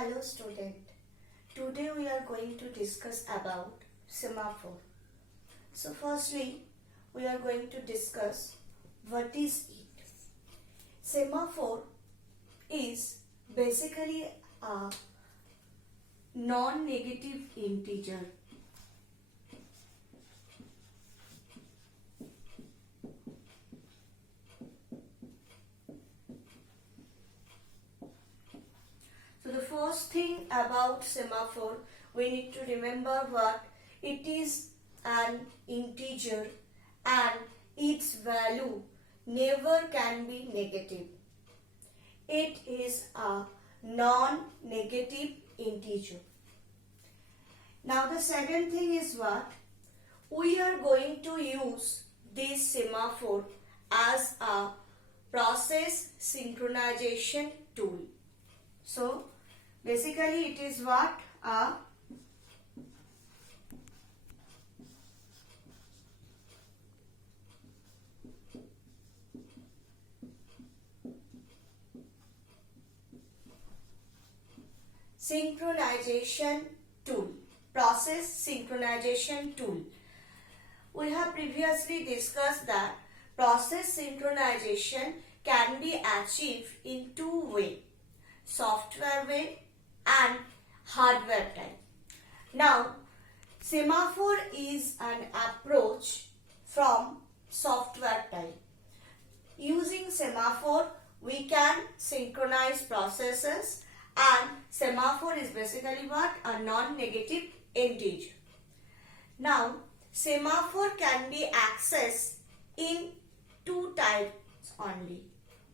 Hello student. Today we are going to discuss about semaphore. So firstly, we are going to discuss what is it. Semaphore is basically a non-negative integer. So the first thing about semaphore, we need to remember what it is an integer and its value never can be negative. It is a non-negative integer. Now the second thing is what? We are going to use this semaphore as a process synchronization tool. So basically it is what? A synchronization tool, process synchronization tool. We have previously discussed that process synchronization can be achieved in two ways, software way and hardware type. Now, semaphore is an approach from software type. Using semaphore, we can synchronize processes, and semaphore is basically what? A non-negative integer. Now, semaphore can be accessed in two types only.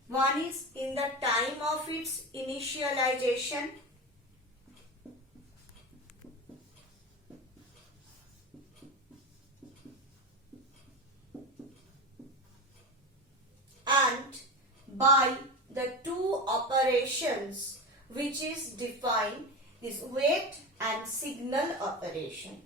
One is in the time of its initialization, and by the two operations which is defined is wait and signal operation.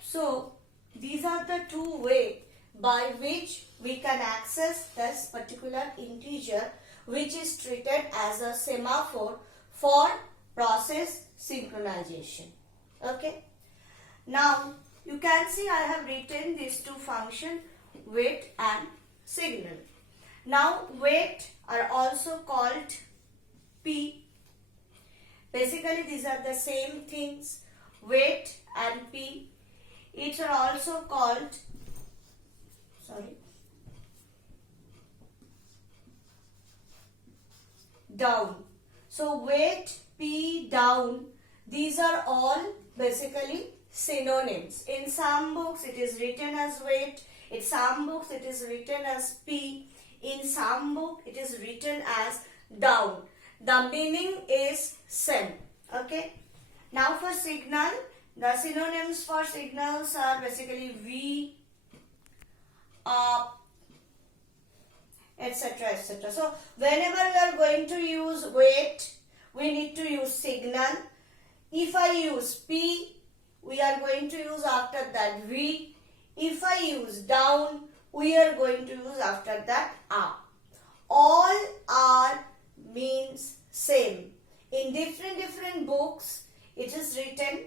So these are the two ways by which we can access this particular integer which is treated as a semaphore for process synchronization. Okay. Now you can see I have written these two functions, wait and signal. Now wait are also called P. Basically these are the same things, wait and P. It's are also called down. So wait, P, down, these are all basically synonyms. In some books it is written as wait, in some books it is written as P, in some book it is written as down. The meaning is same. Okay. Now for signal, the synonyms for signals are basically V, up, etc. etc. So whenever we are going to use wait, we need to use signal. If I use P, we are going to use after that V. If I use down, we are going to use after that up. All are means same. In different books, it is written.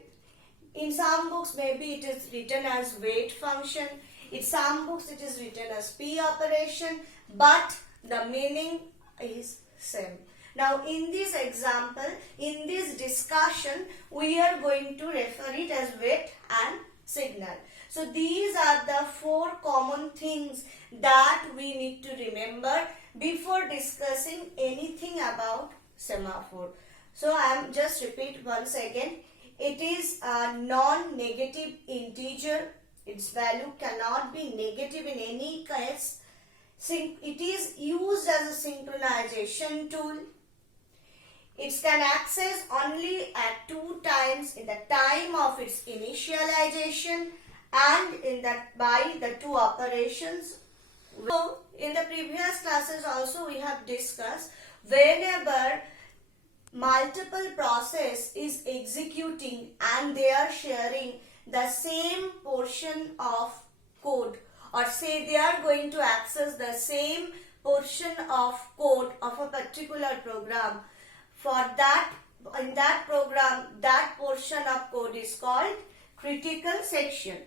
In some books, maybe it is written as wait function. In some books, it is written as P operation, but the meaning is same. Now, in this example, in this discussion, we are going to refer it as wait and signal. So, these are the four common things that we need to remember before discussing anything about semaphore. So, I am just repeat once again. It is a non-negative integer. Its value cannot be negative in any case. It is used as a synchronization tool. It can access only at two times, in the time of its initialization and in that by the two operations. So in the previous classes also we have discussed whenever multiple process is executing and they are sharing the same portion of code, or say they are going to access the same portion of code of a particular program, for that, in that program, that portion of code is called critical section.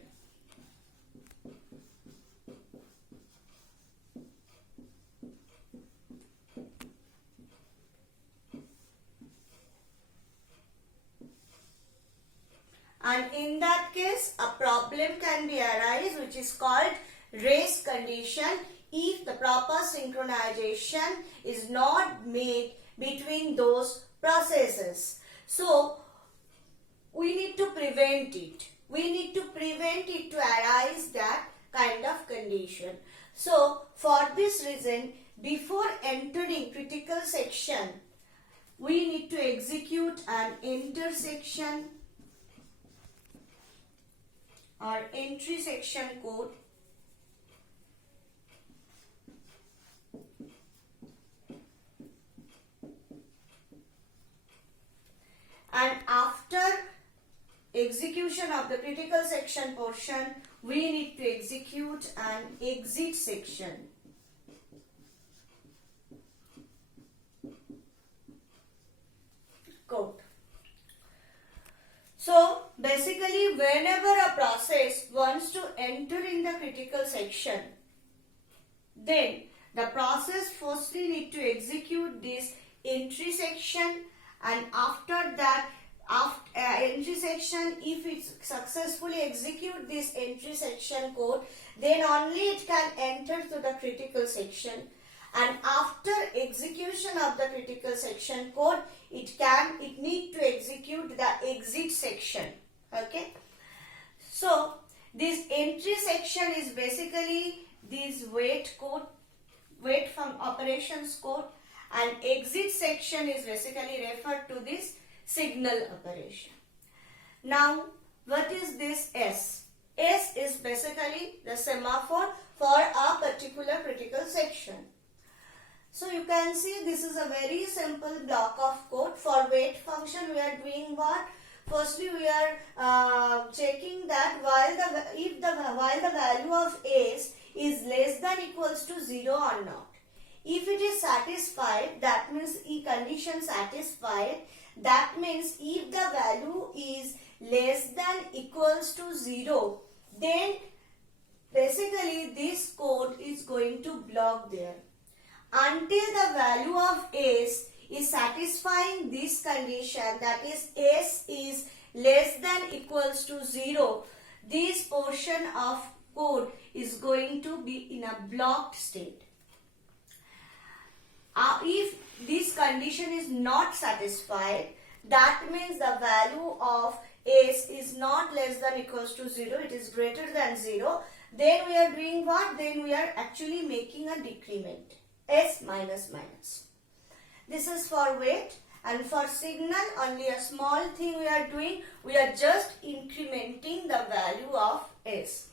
And in that case, a problem can be arise which is called race condition if the proper synchronization is not made between those processes. So, we need to prevent it. We need to prevent it to arise that kind of condition. So, for this reason, before entering critical section, we need to execute an intersection or entry section code, and after execution of the critical section portion, we need to execute an exit section. Code. So, basically, whenever a process wants to enter in the critical section, then the process firstly need to execute this entry section, and after that, entry section, if it successfully execute this entry section code, then only it can enter to the critical section. And after execution of the critical section code, it need to execute the exit section. Okay. So this entry section is basically this wait code, wait from operations code, and exit section is basically referred to this signal operation. Now, what is this S? S is basically the semaphore for a particular critical section. So you can see this is a very simple block of code. For wait function, we are doing what? Firstly, we are checking that while the value of S is less than equals to 0 or not. If it is satisfied, that means E condition satisfied. That means if the value is less than equals to 0, then basically this code is going to block there. Until the value of S is satisfying this condition, that is S is less than equals to 0, this portion of code is going to be in a blocked state. If this condition is not satisfied, that means the value of S is not less than equals to 0, it is greater than 0. Then we are doing what? Then we are actually making a decrement. S minus minus. This is for wait, and for signal only a small thing we are doing. We are just incrementing the value of S.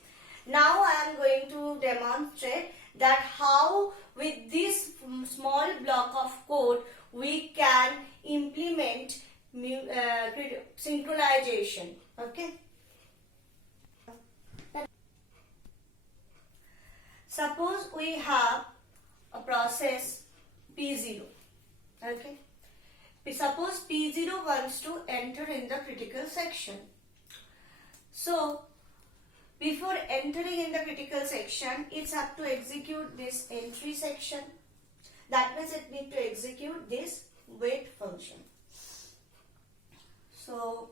Now I am going to demonstrate that how with this small block of code we can implement synchronization. Okay. Suppose we have a process P0. Okay. Suppose P0 wants to enter in the critical section. So, before entering in the critical section, it's have to execute this entry section. That means it need to execute this wait function. So,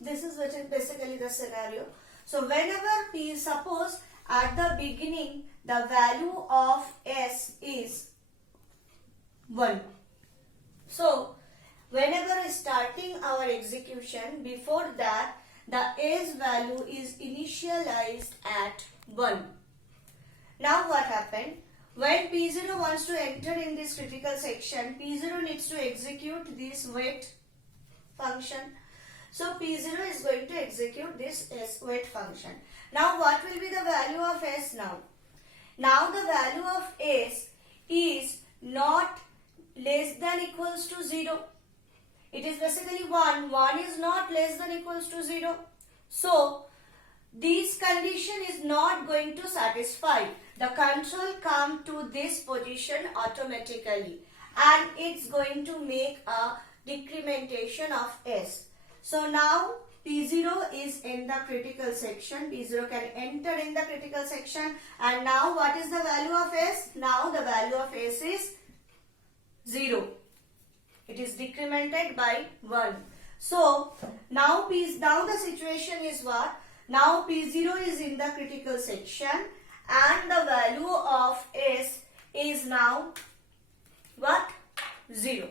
this is basically the scenario. So whenever suppose at the beginning the value of S is 1. So whenever starting our execution, before that the S value is initialized at 1. Now what happened? when P0 wants to enter in this critical section, P0 needs to execute this wait function. So P0 is going to execute this wait function. Now what will be the value of S now? Now the value of S is not less than equals to 0. It is basically 1. 1 is not less than equals to 0. So this condition is not going to satisfy. The control come to this position automatically and it's going to make a decrementation of S. So now P0 is in the critical section. P0 can enter in the critical section, and now what is the value of S? Now the value of S is 0. It is decremented by 1. So now the situation is what? Now P0 is in the critical section and the value of S is now what? 0.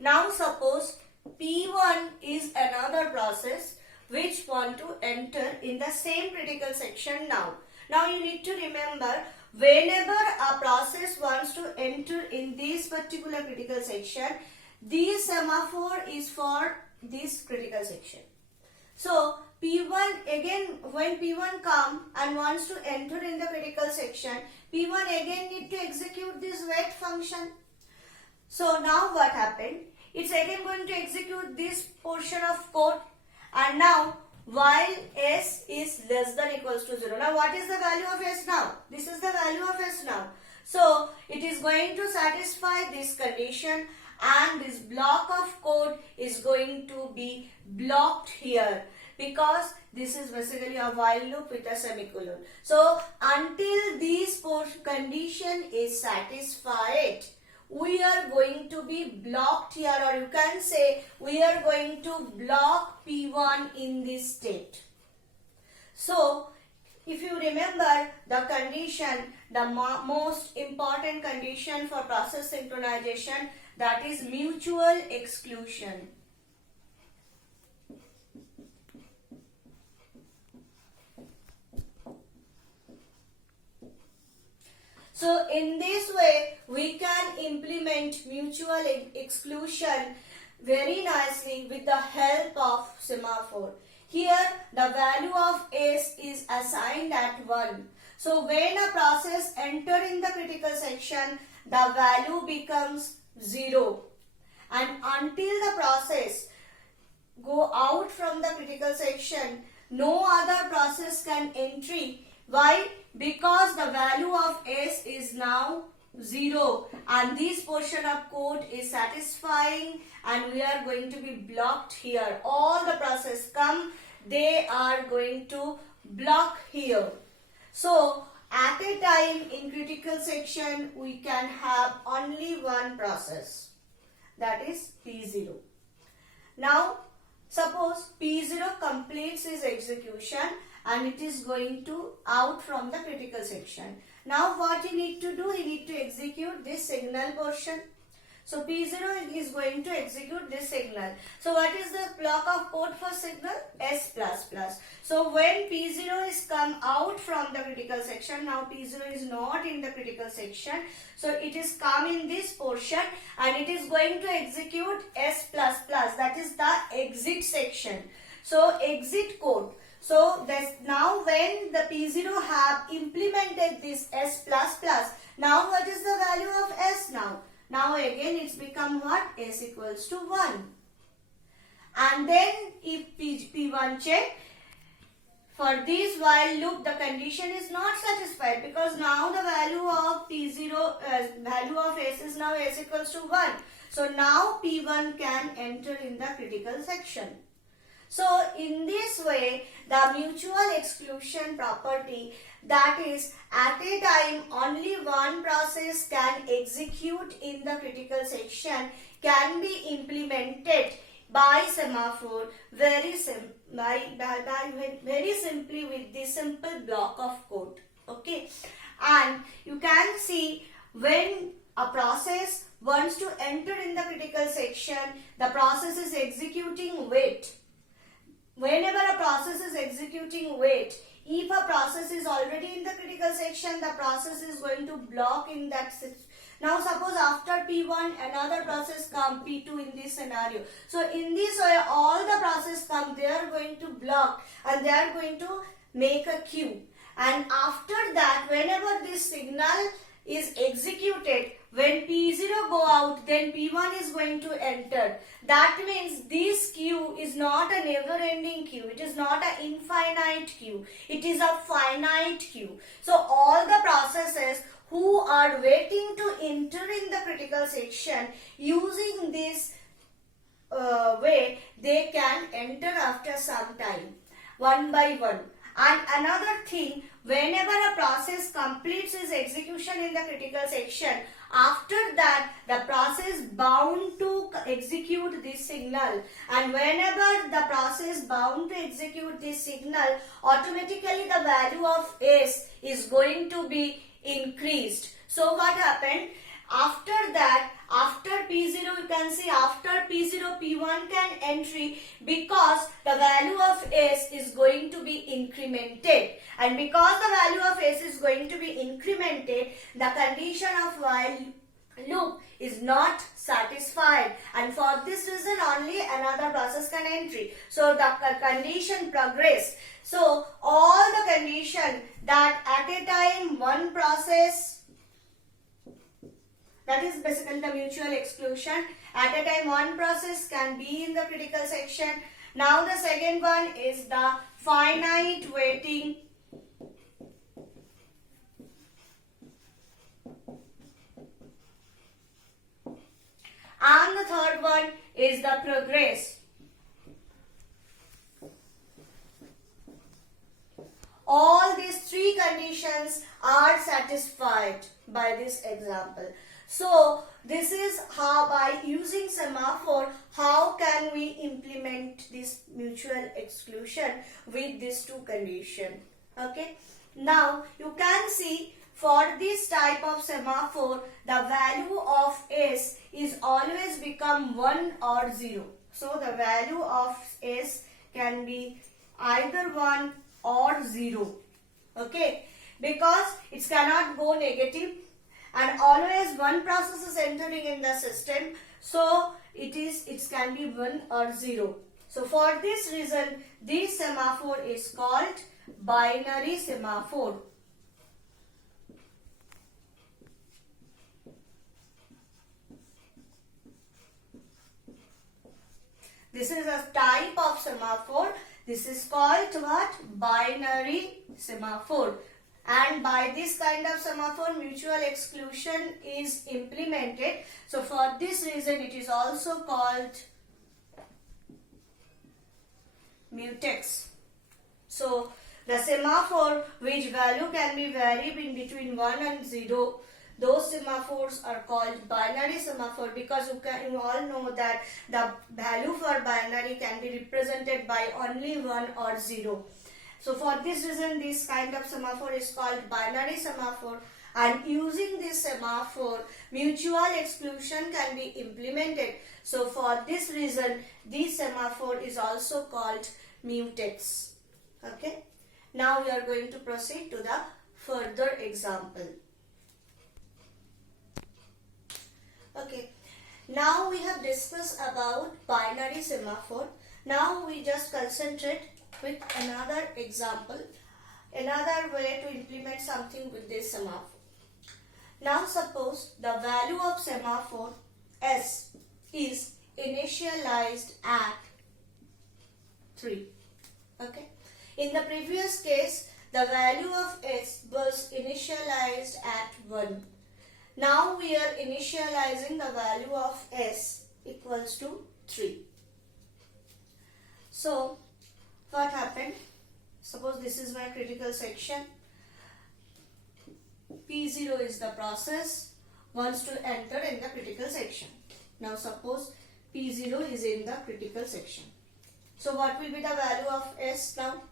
Now suppose P1 is another process which want to enter in the same critical section now. Now you need to remember, whenever a process wants to enter in this particular critical section, this semaphore is for this critical section. So P1 again, when P1 come and wants to enter in the critical section, P1 again need to execute this wait function. So now what happened? It's again going to execute this portion of code, and now while S is less than equals to 0. Now what is the value of S now? This is the value of S now. So it is going to satisfy this condition and this block of code is going to be blocked here, because this is basically a while loop with a semicolon. So until this condition is satisfied, we are going to be blocked here, or you can say we are going to block P1 in this state. So if you remember the condition, the most important condition for process synchronization, that is mutual exclusion. So in this way, we can implement mutual exclusion very nicely with the help of semaphore. Here, the value of S is assigned at 1. So when a process enters in the critical section, the value becomes 0. And until the process go out from the critical section, no other process can enter. Why? Because the value of S is now 0 and this portion of code is satisfying and we are going to be blocked here. All the process come, they are going to block here. So at a time in critical section, we can have only one process, that is P0. Now suppose P0 completes its execution and it is going to out from the critical section. Now what you need to do, you need to execute this signal portion. So P0 is going to execute this signal. So what is the block of code for signal? S++. So when P0 is come out from the critical section, now P0 is not in the critical section. So it is come in this portion and it is going to execute S++, that is the exit section. So exit code. So now when the P0 have implemented this S++, now what is the value of S now? Now again it's become what? S equals to 1. And then if P1 check, for this while loop the condition is not satisfied, because now the value of P0, value of S is now S equals to 1. So now P1 can enter in the critical section. So in this way, the mutual exclusion property, that is at a time only one process can execute in the critical section, can be implemented by semaphore very simply with this simple block of code. Okay, and you can see when a process wants to enter in the critical section, the process is executing wait. Whenever a process is executing wait, If a process is already in the critical section, the process is going to block in that section. Now suppose after P1 another process come, P2 in this scenario. So in this way all the process come, they are going to block and they are going to make a queue. And after that, whenever this signal is executed, when P0 go out, then P1 is going to enter. That means this queue is not a never-ending queue. It is not an infinite queue. It is a finite queue. So all the processes who are waiting to enter in the critical section, using this way, they can enter after some time, one by one. And another thing, whenever a process completes its execution in the critical section, after that the process bound to execute this signal, and whenever the process bound to execute this signal, automatically the value of S is going to be increased. So what happened? After that, after P0, you can see after P0, P1 can entry, because the value of S is going to be incremented. And because the value of S is going to be incremented, the condition of while loop is not satisfied, and for this reason only another process can entry. So the condition progress. So all the condition that at a time one process, that is basically the mutual exclusion, at a time one process can be in the critical section. Now the second one is the finite waiting. And the third one is the progress. All these three conditions are satisfied by this example. So this is how, by using semaphore, how can we implement this mutual exclusion with these two conditions. Okay. Now you can see for this type of semaphore, the value of S is always become 1 or 0. So the value of S can be either 1 or 0. Okay. Because it cannot go negative, and always one process is entering in the system, so it can be 1 or 0. So for this reason, this semaphore is called binary semaphore. This is a type of semaphore. This is called what? Binary semaphore. And by this kind of semaphore, mutual exclusion is implemented. So for this reason, it is also called mutex. So the semaphore which value can be varied in between 1 and 0, those semaphores are called binary semaphore, because you all know that the value for binary can be represented by only 1 or 0. So for this reason, this kind of semaphore is called binary semaphore, and using this semaphore, mutual exclusion can be implemented. So for this reason, this semaphore is also called mutex. Okay. Now we are going to proceed to the further example. Okay. Now we have discussed about binary semaphore. Now we just concentrate with another example, another way to implement something with this semaphore. Now suppose the value of semaphore S is initialized at 3. Okay. In the previous case, the value of S was initialized at 1. Now we are initializing the value of S equals to 3. So what happened? Suppose this is my critical section. P0 is the process wants to enter in the critical section. Now suppose P0 is in the critical section. So what will be the value of S now?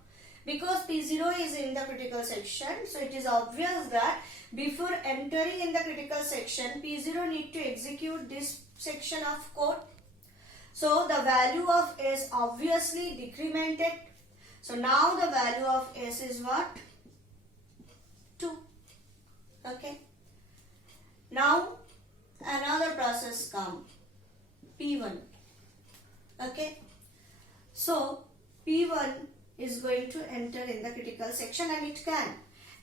Because P0 is in the critical section, so it is obvious that before entering in the critical section, P0 need to execute this section of code. So the value of S obviously decremented. So now the value of S is what? 2. Okay. Now another process come, P1. Okay. So P1 is going to enter in the critical section, and it can,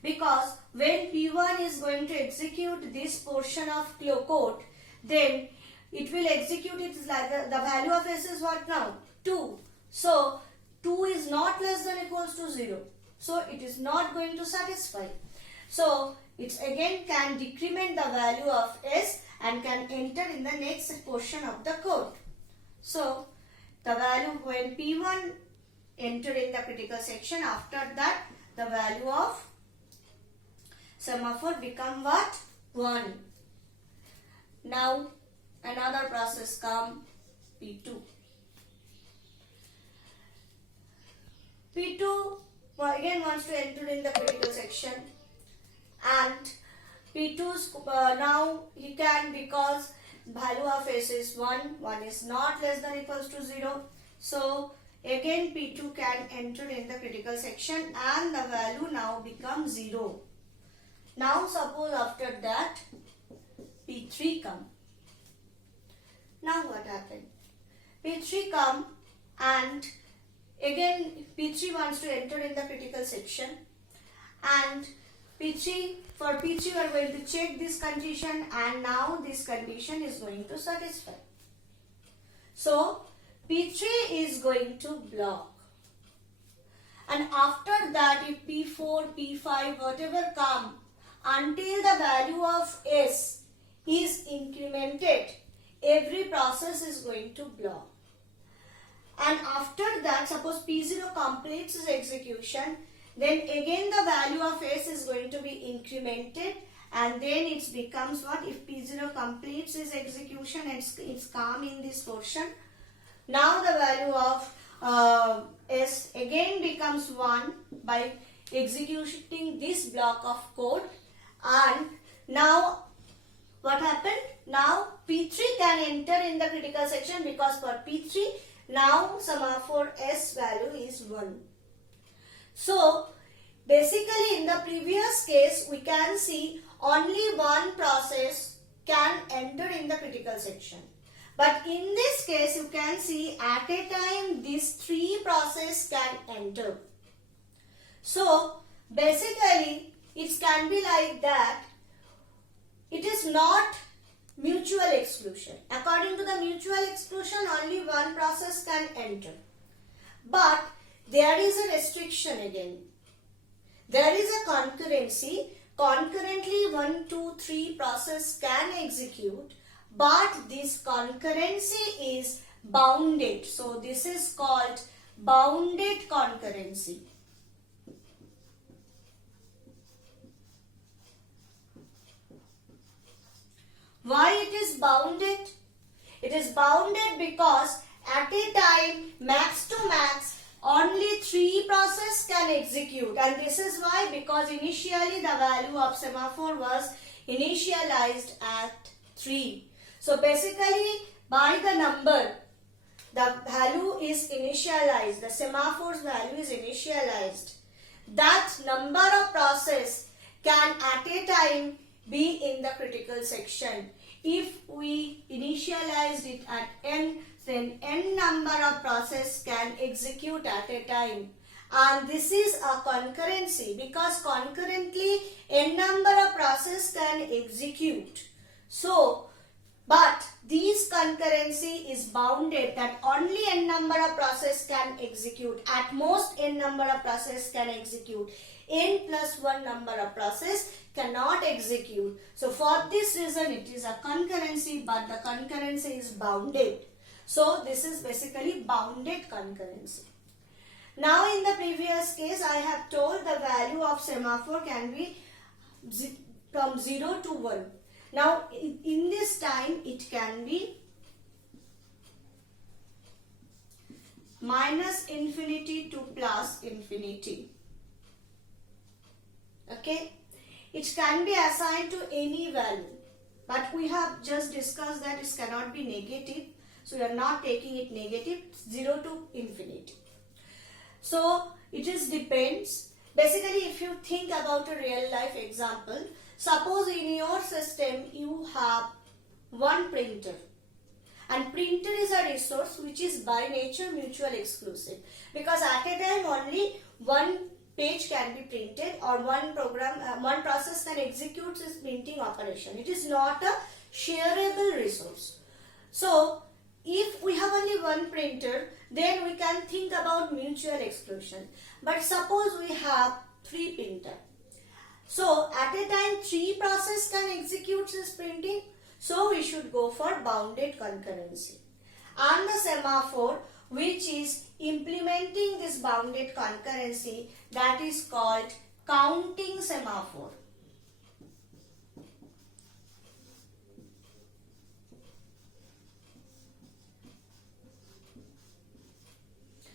because when P1 is going to execute this portion of code, then it will execute it like the value of S is what now? 2. So 2 is not less than equals to 0. So it is not going to satisfy. So it again can decrement the value of S and can enter in the next portion of the code. So the value when P1 enter in the critical section, after that the value of semaphore become what? 1. Now another process come, P2. P2 again wants to enter in the critical section, and P2's now he can, because value of S is 1, 1 is not less than equals to 0. So again P2 can enter in the critical section and the value now becomes 0. Now suppose after that P3 come. Now what happened? P3 come, and again P3 wants to enter in the critical section, and for P3 we are going to check this condition, and now this condition is going to satisfy. So P3 is going to block, and after that if P4, P5 whatever come, until the value of S is incremented, every process is going to block. And after that, suppose P0 completes its execution, then again the value of S is going to be incremented, and then it becomes what? If P0 completes its execution and it's come in this portion, now the value of S again becomes 1 by executing this block of code. And now what happened? Now P3 can enter in the critical section, because for P3 now semaphore S value is 1. So basically in the previous case we can see only one process can enter in the critical section. But in this case you can see at a time these 3 processes can enter. So basically it can be like that. It is not mutual exclusion. According to the mutual exclusion, only one process can enter. But there is a restriction again. There is a concurrency. Concurrently 1, 2, 3 process can execute, but this concurrency is bounded. So this is called bounded concurrency. Why it is bounded? It is bounded because at a time max to max only 3 processes can execute, and this is why, because initially the value of semaphore was initialized at 3. So basically by the number the value is initialized, the semaphore's value is initialized. That number of process can at a time be in the critical section. If we initialized it at n, then n number of process can execute at a time. And this is a concurrency, because concurrently n number of process can execute. So, but this concurrency is bounded, that only n number of process can execute. At most n number of process can execute. N plus 1 number of process cannot execute. So for this reason it is a concurrency, but the concurrency is bounded. So this is basically bounded concurrency. Now in the previous case I have told the value of semaphore can be from 0 to 1. Now in this time it can be minus infinity to plus infinity. Okay, it can be assigned to any value, but we have just discussed that it cannot be negative, so we are not taking it negative, 0 to infinity. So it is depends. Basically, if you think about a real life example, suppose in your system you have one printer, and printer is a resource which is by nature mutual exclusive, because at a time only one page can be printed, or one program, one process can execute this printing operation. It is not a shareable resource. So if we have only one printer, then we can think about mutual exclusion. But suppose we have 3 printer. So at a time 3 process can execute this printing. So we should go for bounded concurrency. And the semaphore which is implementing this bounded concurrency, that is called counting semaphore.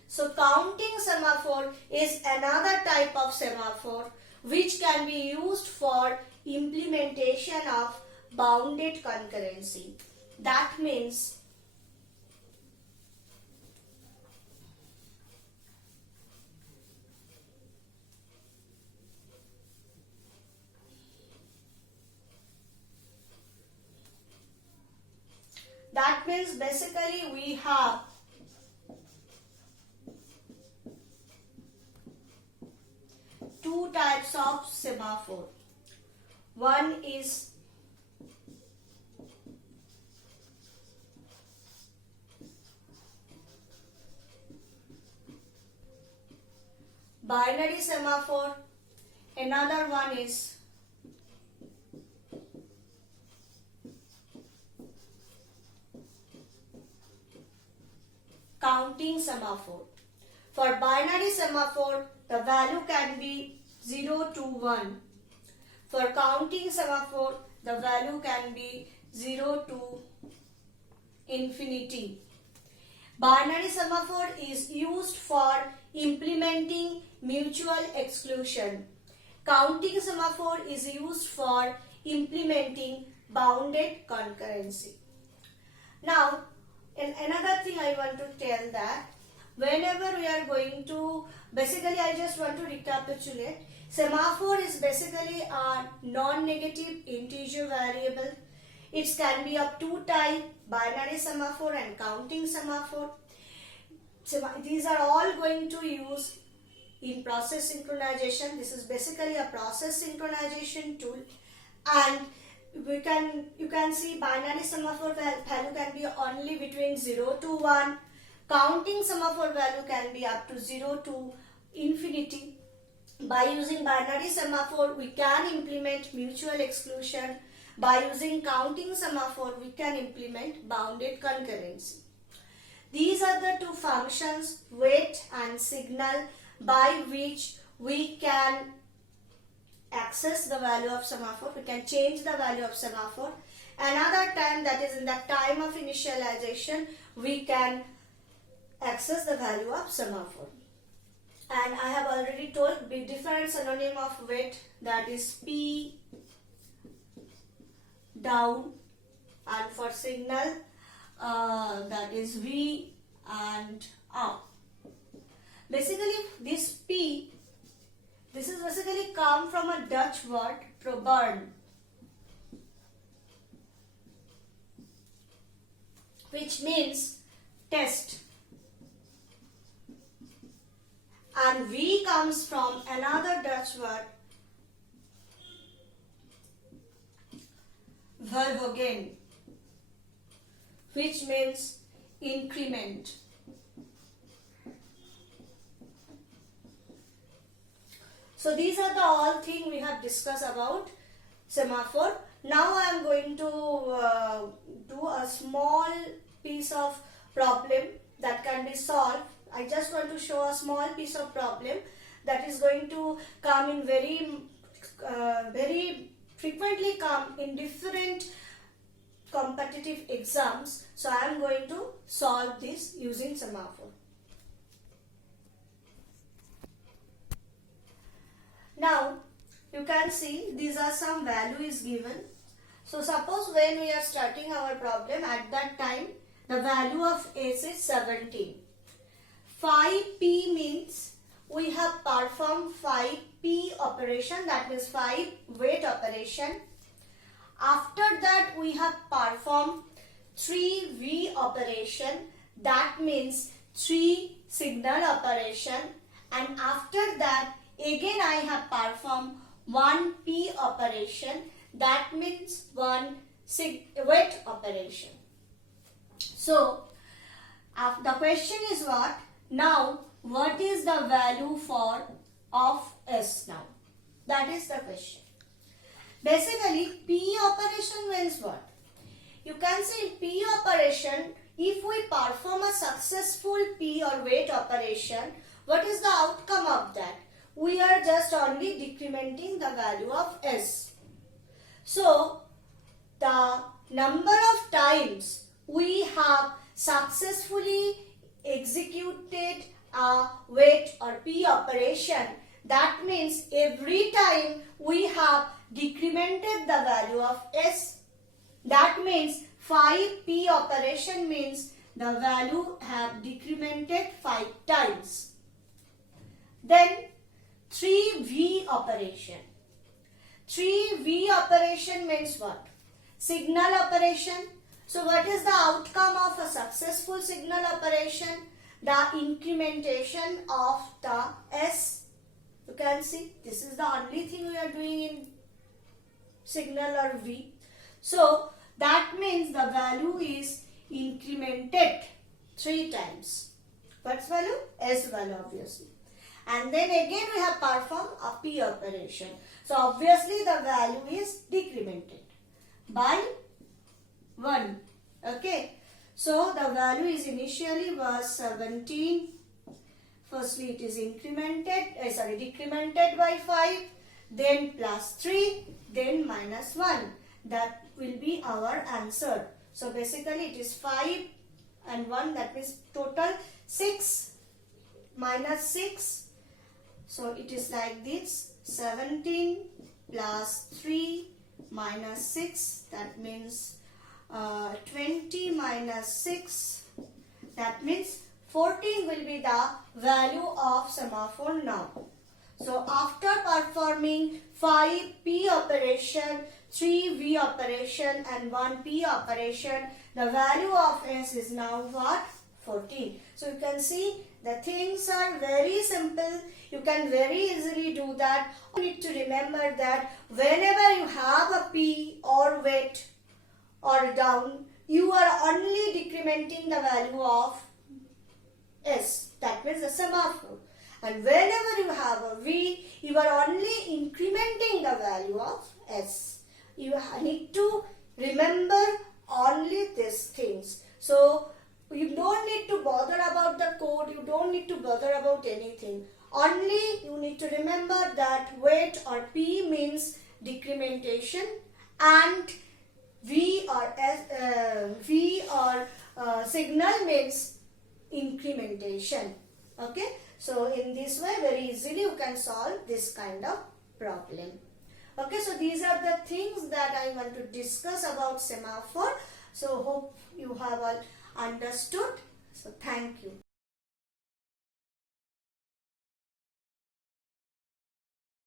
So counting semaphore is another type of semaphore which can be used for implementation of bounded concurrency. That means basically we have two types of semaphore. One is binary semaphore, another one is counting semaphore. For binary semaphore, the value can be 0 to 1. For counting semaphore, the value can be 0 to infinity. Binary semaphore is used for implementing mutual exclusion. Counting semaphore is used for implementing bounded concurrency. Now, another thing I want to tell that whenever we are going to, basically I just want to recapitulate. Semaphore is basically a non-negative integer variable. It can be of two types, binary semaphore and counting semaphore. These are all going to use in process synchronization. This is basically a process synchronization tool, and you can see binary semaphore value can be only between 0 to 1. Counting semaphore value can be up to 0 to infinity. By using binary semaphore, we can implement mutual exclusion. By using counting semaphore, we can implement bounded concurrency. These are the two functions, wait and signal, by which we can access the value of semaphore. We can change the value of semaphore. Another time, that is in the time of initialization, we can access the value of semaphore. And I have already told the different synonym of wait, that is P, down, and for signal that is V and up. Basically this P, this is basically come from a Dutch word probeern, which means test, and V comes from another Dutch word verhogen, which means increment. So these are the all things we have discussed about semaphore. Now I am going to do a small piece of problem that can be solved. I just want to show a small piece of problem that is going to come in very frequently come in different competitive exams. So I am going to solve this using semaphore. Now you can see these are some value is given. So suppose when we are starting our problem, at that time the value of S is 17. 5P means we have performed 5 P operation, that means 5 wait operation. After that we have performed 3 V operation, that means 3 signal operation, and after that again I have performed 1 P operation, that means 1 wait operation. So the question is what? Now what is the value of S now? That is the question. Basically P operation means what? You can say P operation, if we perform a successful P or wait operation, what is the outcome of that? We are just only decrementing the value of S. So the number of times we have successfully executed a wait or P operation, that means every time we have decremented the value of S. That means 5 P operation means the value have decremented 5 times. Then 3 V operation. 3 V operation means what? Signal operation. So what is the outcome of a successful signal operation? The incrementation of the S. You can see this is the only thing we are doing in signal or V. So that means the value is incremented 3 times. What's value? S value obviously. And then again we have performed a P operation. So obviously the value is decremented by 1. Okay. So the value is initially was 17. Firstly it is decremented by 5. Then plus 3. Then minus 1. That will be our answer. So basically it is 5 and 1, that means total 6 minus 6. So it is like this, 17 plus 3 minus 6, that means 20 minus 6, that means 14 will be the value of semaphore now. So after performing 5 P operation, 3 V operation and 1 P operation, the value of S is now what? 14. So you can see the things are very simple. You can very easily do that. You need to remember that whenever you have a P or wait or down, you are only decrementing the value of S. That means the semaphore. And whenever you have a V, you are only incrementing the value of S. You need to remember only these things. So you don't need to bother about the code. You don't need to bother about anything. Only you need to remember that wait or P means decrementation and V or signal means incrementation. Okay. So in this way very easily you can solve this kind of problem. Okay, so these are the things that I want to discuss about semaphore. So hope you have all understood. So thank you.